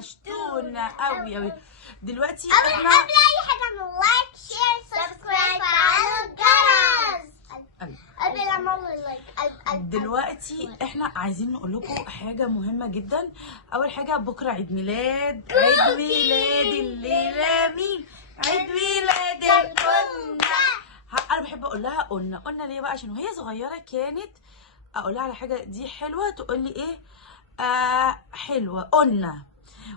وحشتونا قوي قوي. دلوقتي قبل احنا اي حاجه نعمل لايك شير سبسكرايب وعلى الجرس قبل ما نعمل لايك. دلوقتي احنا عايزين نقول لكم حاجه مهمه جدا. اول حاجه بكره عيد ميلاد الليله مين؟ عيد ميلاد القنه. انا بحب اقول لها قلنا ليه بقى؟ عشان وهي صغيره كانت اقول لها على حاجه دي حلوه تقول لي ايه؟ حلوه قلنا،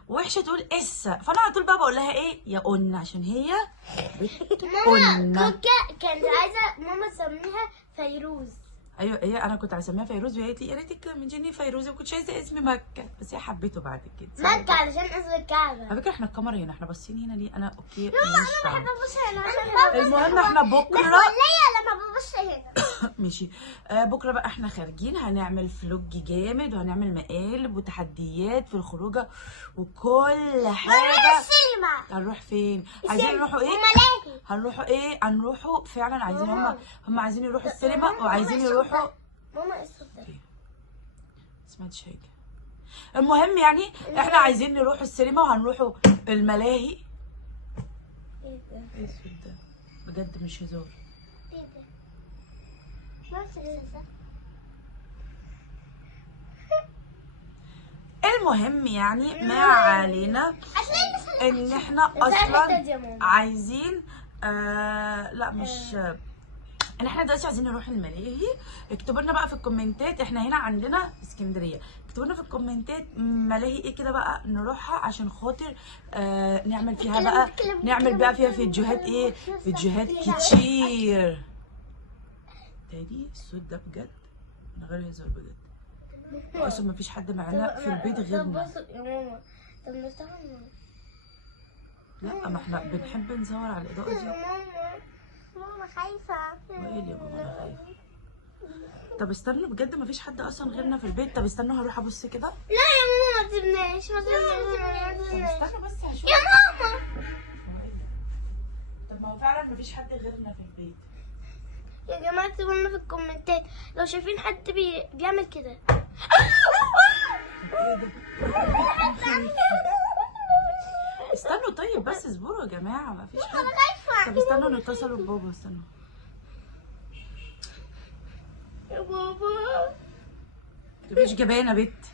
وحشه تقول اسا. فانا على طول بقى بقول لها ايه؟ يا قلنا، عشان هي ماما كوكا كانت عايزه ماما تسميها فيروز. ايوه انا كنت عايزه اسميها فيروز، وهي قالت لي يا ريتك من جني فيروز، وما كنتش عايزه اسم مكه، بس هي حبيته بعد كده. مكه علشان اسم الكعبه. على فكره احنا الكاميرا هنا، احنا باصين هنا ليه؟ انا اوكي مش انا بحب دعوة. ابص هنا عشان المهم احنا بكره لما ببص هنا ماشي. بكره بقى احنا خارجين، هنعمل فلوج جامد، وهنعمل مقالب وتحديات في الخروجه وكل حاجه. السينما. هنروح فين؟ عايزين نروحوا ايه؟ وملاهي. هنروحوا فعلا. عايزين ماما. هم عايزين يروحوا السينما، ماما، وعايزين ماما يروحوا. ماما ايه الصوت ده؟ سمعتش حاجه. المهم يعني احنا عايزين نروحوا السينما، وهنروحوا الملاهي. ايه ده؟ ايه الصوت ده؟ بجد مش هزار. ايه ده؟ نفس الاساس. المهم يعني ما علينا ان احنا اصلا عايزين لا مش ان احنا دلوقتي عايزين نروح الملاهي. اكتبوا لنا بقى في الكومنتات، احنا هنا عندنا اسكندريه، اكتبوا لنا في الكومنتات ملاهي ايه كده بقى نروحها، عشان خاطر نعمل فيها بقى فيها فيديوهات ايه؟ فيديوهات كتير. تاني الصوت ده بجد من غير هزار بجد. اصلا مفيش حد معانا في البيت غيرنا. طب بص يا ماما، طب نفتحها. لا ما احنا بنحب نصور على الاضاءه دي. ماما خايفه. وايه اللي يا ماما انا خايفه؟ طب استنوا بجد، مفيش حد اصلا غيرنا في البيت. طب استنوا هروح ابص كده. لا يا ماما ما تسيبناش، ما تسيبناش. استنوا بس هشوف يا ماما. طب ما هو فعلا مفيش حد غيرنا في البيت. يا جماعه اكتبوا لنا في الكومنتات لو شايفين حد بيعمل كده. ايه ده؟ استنوا طيب بس اصبروا يا جماعه، مفيش حد. طب استنوا نتصلوا ببابا. استنوا يا بابا. مفيش جبانه بت.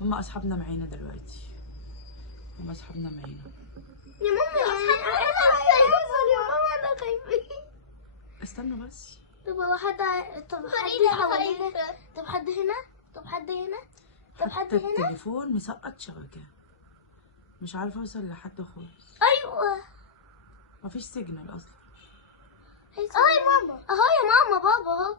هما اصحابنا معانا دلوقتي، هما اصحابنا معانا. يا ماما انا خايفه. استنوا بس. طب حد حوالينا. طب حد هنا. طب حد هنا. حتى التليفون مسقط شبكه، مش عارفه اوصل لحد خالص. ايوه مفيش سيجنال اصلا. يا ماما اهو. يا ماما بابا اهو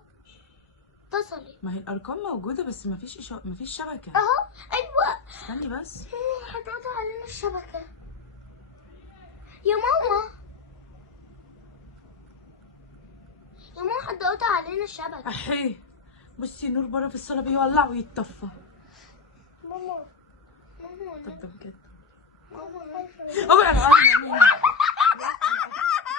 اتصلي. ما هي الارقام موجوده بس مفيش شبكه اهو. ايوه استني بس. هتقطع علينا الشبكه يا ماما. يا ماما حد قطع علينا الشبكه. احيه بصي النور بره في الصاله بيولع ويتطفى. ماما طب ده بجد. ماما خايفه.